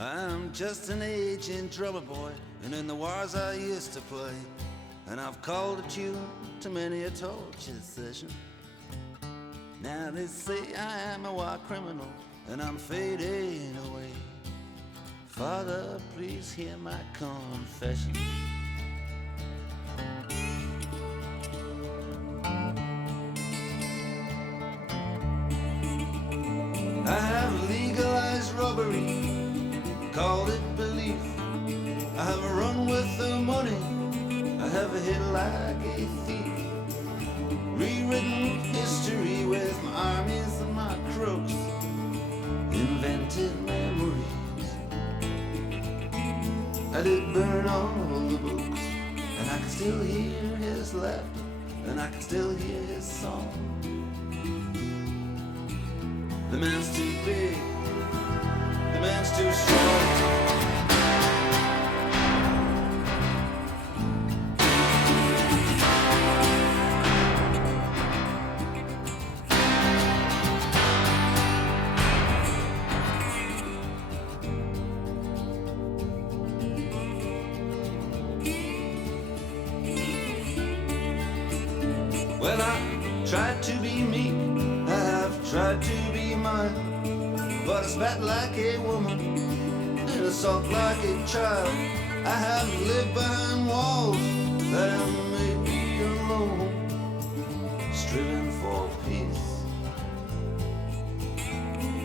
I'm just an aging drummer boy, and in the wars I used to play, and I've called a tune to many a torture session. Now they say I am a war criminal, and I'm fading away. Father, please hear my confession. I have legalized robbery, called it belief. I have run with the money, I have hit like a thief. Rewritten history with my armies and my crooks, invented memories. I did burn all the books, and I can still hear his laughter, and I can still hear his song. The man's too big, the man's too strong. Well, I tried to be meek, I have tried to be mine, but I spat like a woman and assault like a child. I have lived behind walls that have made me alone, striven for peace,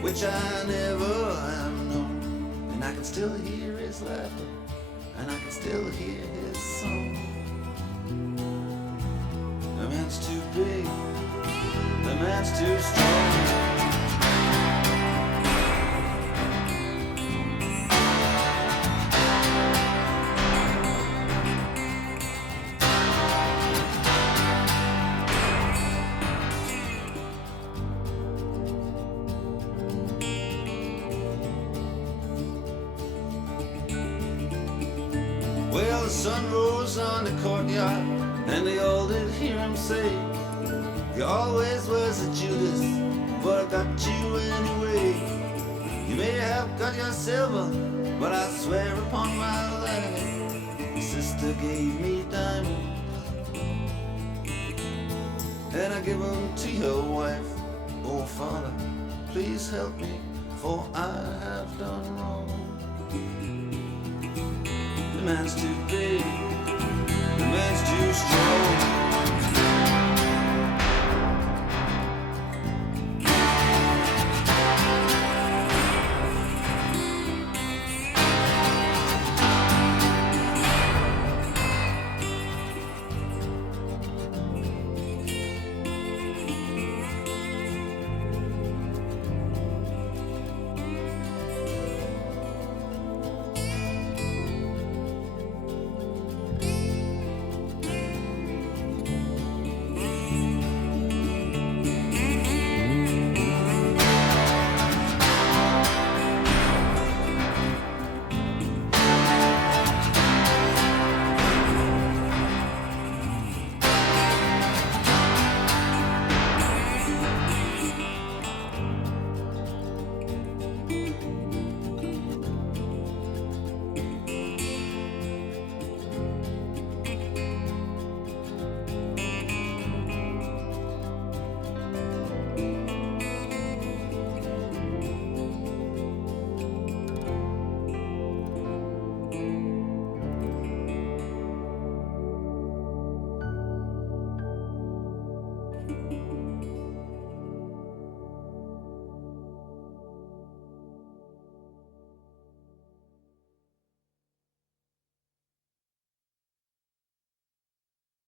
which I never have known. And I can still hear his laughter, and I can still hear his song. The man's too big, the man's too strong. Well, the sun rose on the courtyard, and they all did hear him say, "You always was a Judas, but I got you anyway. You may have got your silver, but I swear upon my life, sister gave me diamonds, and I give them to your wife. Oh, Father, please help me, for I have done wrong." The man's too big, the man's too strong.